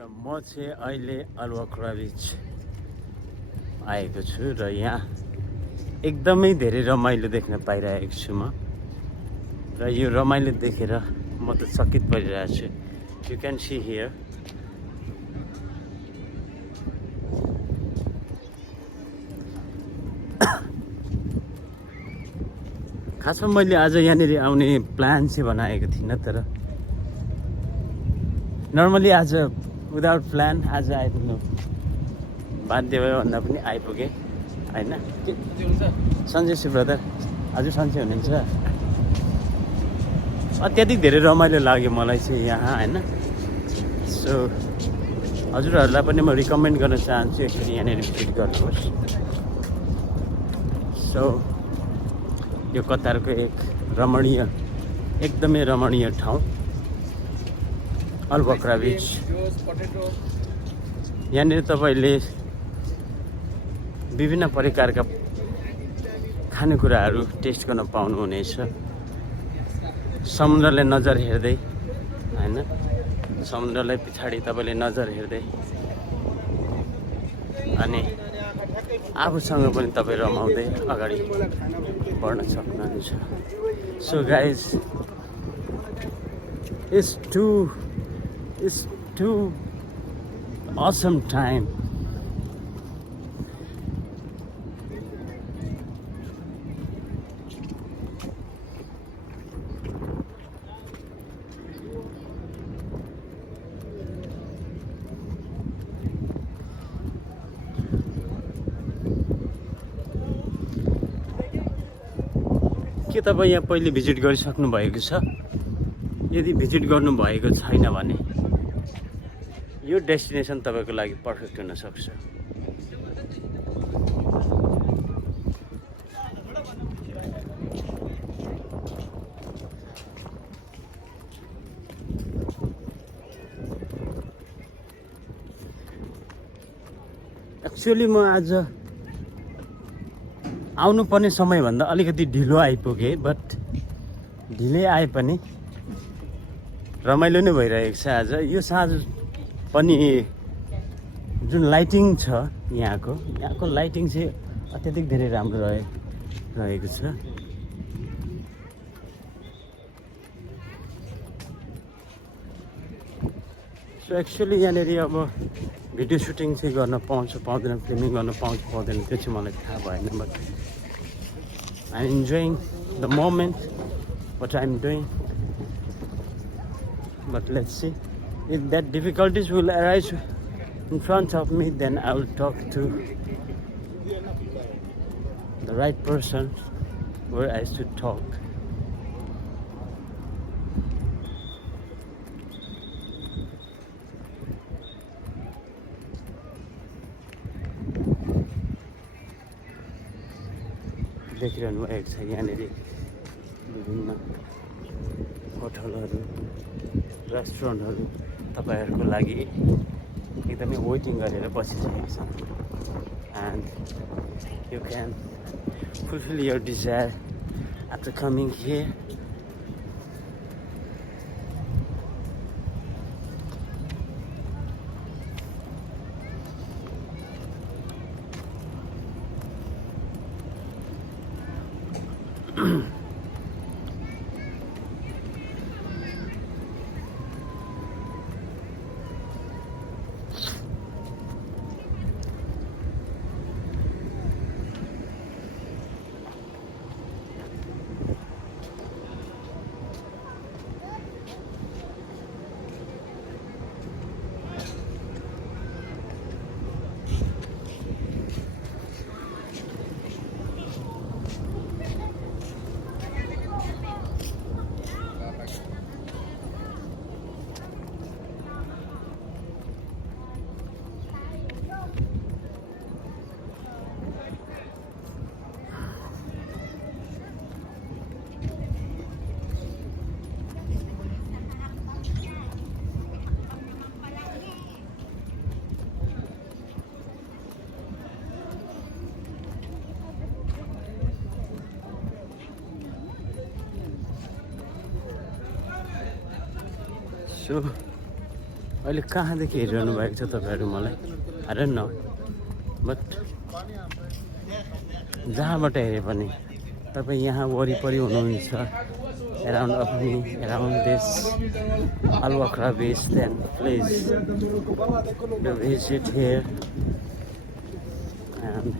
र म चाहिँ अहिले अलुवाकुरा बिच आएको छु र यहाँ एकदमै धेरै रमाइलो देख्न पाइरहेको छु म र यो रमाइलो देखेर म त चकित परिरहेको छु। यु क्यान सी हियर खासमा मैले आज यहाँनिर आउने प्लान चाहिँ बनाएको थिइनँ, तर नर्मली आज विदाउट प्लान आज आइपुग्नु बाध्य भयो भन्दा पनि आइपुगेँ होइन। सन्चै छु ब्रदर, हजुर सन्चै हुनुहुन्छ? अत्याधिक धेरै रमाइलो लाग्यो मलाई चाहिँ यहाँ होइन। सो हजुरहरूलाई पनि म रिकमेन्ड गर्न चाहन्छु एकचोटि यहाँनिर भिजिट गर्नुहोस्। सो यो कतारको एक रमणीय एकदमै रमणीय ठाउँ अलुवाकुरा बिच। यहाँनिर तपाईँले विभिन्न प्रकारका खानेकुराहरू टेस्ट गर्न पाउनुहुनेछ। समुद्रलाई नजर हेर्दै होइन, समुद्रलाई पछाडि तपाईँले नजर हेर्दै अनि आफूसँग पनि तपाईँ रमाउँदै अगाडि बढ्न सक्नुहुन्छ। So guys it's too awesome time. के तपाईँ यहाँ पहिले भिजिट गरिसक्नु भएको छ? यदि भिजिट गर्नुभएको छैन भने यो डेस्टिनेसन तपाईँको लागि पर्फेक्ट हुनसक्छ। एक्चुअली म आज आउनुपर्ने समयभन्दा अलिकति ढिलो आइपुगेँ, बट ढिलै आए पनि रमाइलो नै भइरहेको छ आज। यो साँझ पनि जुन लाइटिङ छ यहाँको लाइटिङ चाहिँ अत्याधिक धेरै राम्रो रहेको छ। सो एक्चुअली यहाँनिर अब भिडियो सुटिङ चाहिँ गर्न पाउँछ पाउँदैन, फिल्मिङ गर्न पाउँछ पाउँदैन त्यो चाहिँ मलाई थाहा भएन, but I am enjoying the moment what I am doing. But let's see, if that difficulties will arise in front of me, then I will talk to the right person where I should talk. देखिरहनु भएको छ यहाँनिर विभिन्न होटलहरू रेस्टुरेन्टहरू तपाईँहरूको लागि एकदमै वेटिङ गरेर बसिसकेको छ। And you can fulfil your desire after coming here. So अहिले कहाँदेखि हेरिरहनु भएको छ तपाईँहरू मलाई I don't know बट जहाँबाट हेरे पनि तपाईँ यहाँ वरिपरि हुनुहुन्छ around of me around this Al Wakrah beach then please do visit here and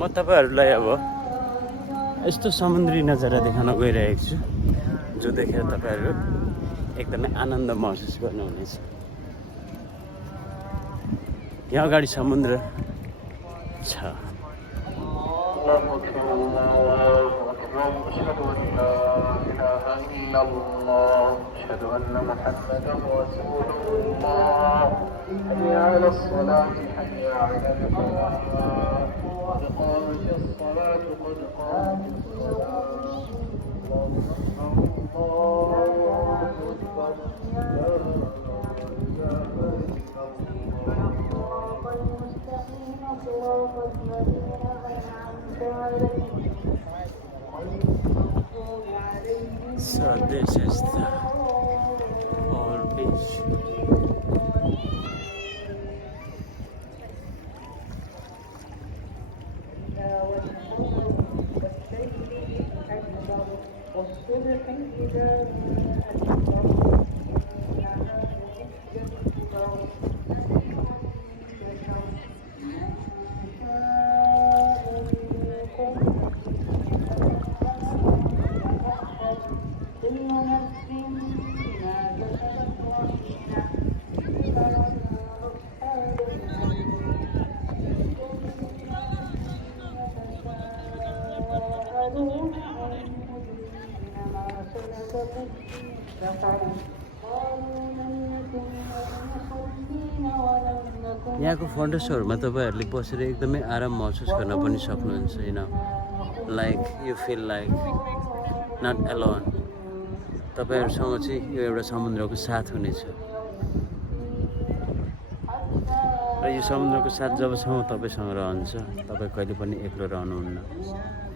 म तपाईहरुलाई अब यस्तो समुद्री नजारा देखाउन गइरहेको छु जो देखेर तपाईहरु एकदमै आनन्द महसुस गर्नुहुनेछ यहाँ अगाडि समुद्र छ So this is the whole beach. यहाँको फन्टेसहरुमा तपाईहरुले बसेर एकदमै आराम महसुस गर्न पनि सक्नुहुन्छ हैन like you feel like not alone तपाईहरुसँग चाहिँ यो एउटा समुद्रको साथ हुनेछ र यो समुद्रको साथ जबसम्म तपाईसँग रहन्छ तपाई कहिले पनि एक्लो रहनुहुन्न